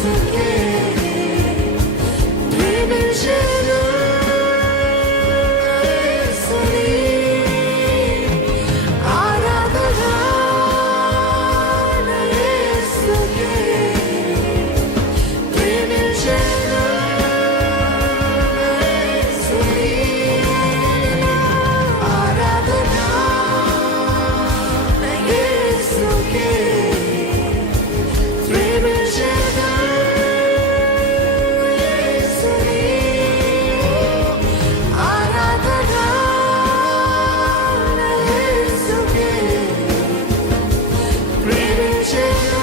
యేసుకే ప్రేమించెను యేసుని ఆరాధన యేసుకే ప్రేమించెను యేసుని ఆరాధన యేసుకే ప్రేమించెను యేసుని ఆరాధన యేసుకే ప్రేమించెను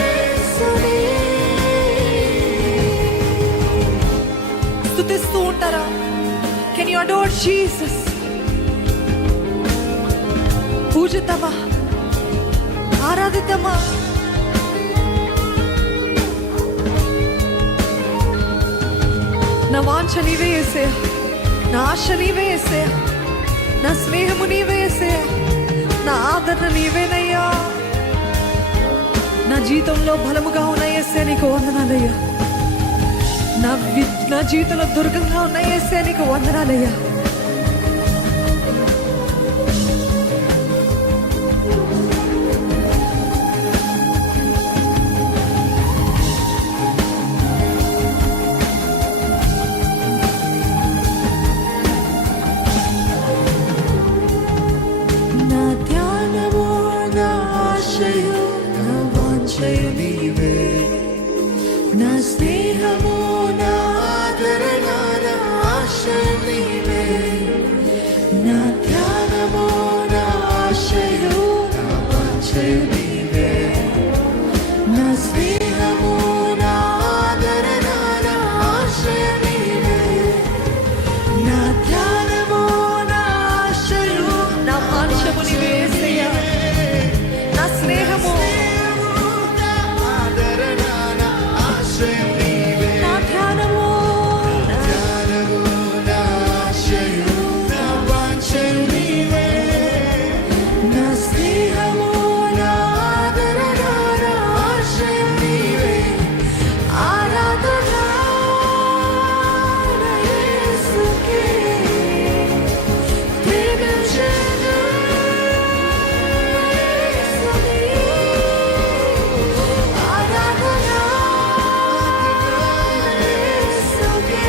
యేసుని. స్తుతిస్తూ ఉంటారా? Can you adore Jesus? పూజితమా, ఆరాధితమా? నా వాంఛ నీవే యేసయ్యా, నా ఆశ నీవే యేసయ్యా, నా స్నేహము నీవే యేసయ్యా, నా ఆదరణ నీవేనయ్యా. నా జీవితంలో బలముగా ఉన్న యేసయ్యా నీకు వందనాలయ్యా. నా జీవితంలో దుర్గంగా ఉన్న యేసయ్యా నీకు వందనాలయ్యా. నా ధ్యానము, నా ఆశయు, నా వాంఛయు నీవే, నా స్నేహము, నా ఆదరణ, నా ఆశయు నీవే. నా ధ్యానము, నా ఆశయు, నా వాంఛయు నీవే, నా స్నేహము, నా ఆదరణ, నా ఆశయు నీవే. నా ధ్యానము, నా ఆశయు, నా వాంఛము నీవే యేసయ్యా. నా స్నేహము, నా ధ్యానము, నా ఆశయు, నా వాంఛయు నీవే. నా స్నేహము, నా ఆదరణ, నా ఆశయు నీవే. ఆరాధన యేసుకే ప్రేమించెను యేసుని ఆరాధన యేసుకే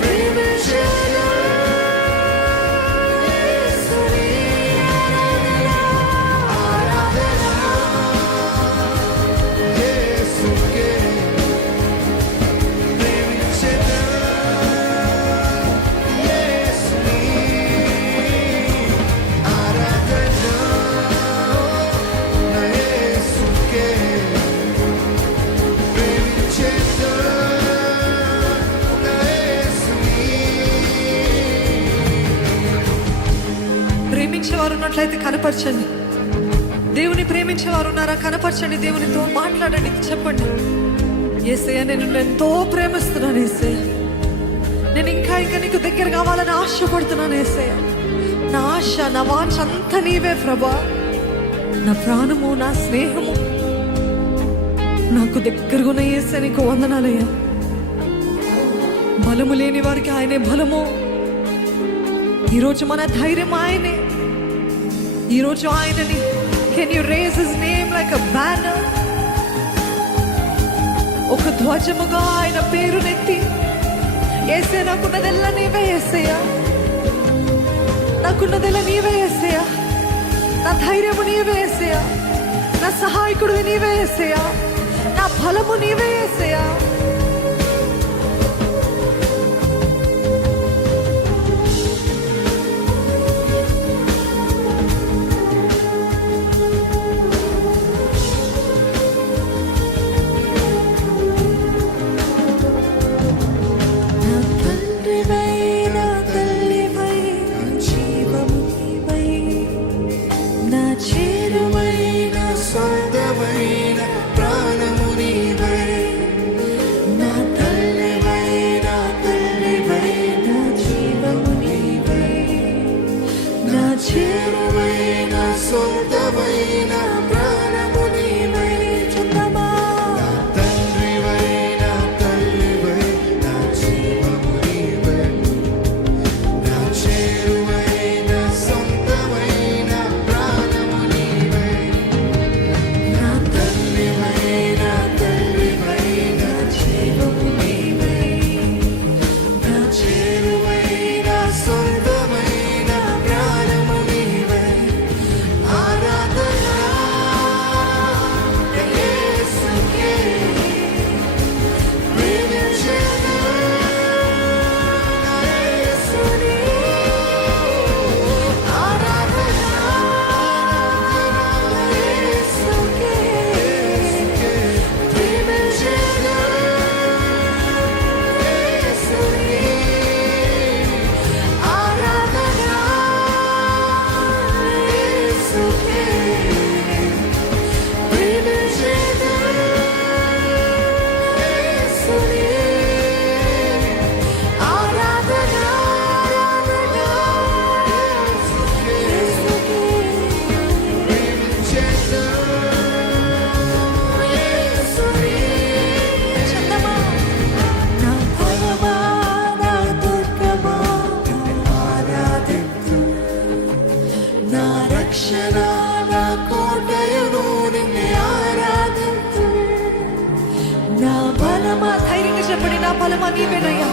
ప్రేమించెను యేసుని ఆరాధన యేసుకే ప్రేమించెను యేసుని ఆరాధన యేసుకే ప్రేమించెను యేసుని. ప్రేమించేవారు ఉన్నట్లయితే కనపరచండి. దేవుని ప్రేమించేవారు ఉన్నారా? కనపరచండి. దేవునితో మాట్లాడండి. చెప్పండి, యేసయ్యా నేను నిన్ను ఎంతో ప్రేమిస్తున్నాను యేసయ్యా. నేను ఇంకా నీకు దగ్గర కావాలని ఆశపడుతున్నాను యేసయ్యా. నా ఆశ, నా వాంఛ అంతా నీవే ప్రభా. నా ప్రాణము, నా స్నేహము నాకు దగ్గరగా ఉన్న యేసయ్యా నీకు వందనాలయ్యా. బలము లేని వారికి ఆయనే బలము. ఈరోజు మన ధైర్యం ఆయనే. ఈరోజు ఆయనని can you raise his name like a banner? ఒక ధ్వజముగా ఆయన పేరునెత్తి, యేసయ్యా నాకున్నదెల్లా నీవే యేసయ్యా, నాకున్నదెల్లా నీవే యేసయ్యా, నా ధైర్యము నీవే యేసయ్యా, నా సహాయకుడు నీవే యేసయ్యా, నా బలము నీవే యేసయ్యా. చేరువైన సొంతమైన ప్రాణము నీవై బలమా నీవేనయ్యా,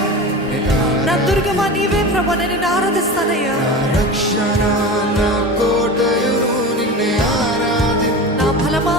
నా దుర్గమా నీవే ప్రభా, నేను నిన్ను ఆరాధిస్తానయ్యా. రక్షణ నా కోటయును నిన్నే ఆరాధి నా బలమా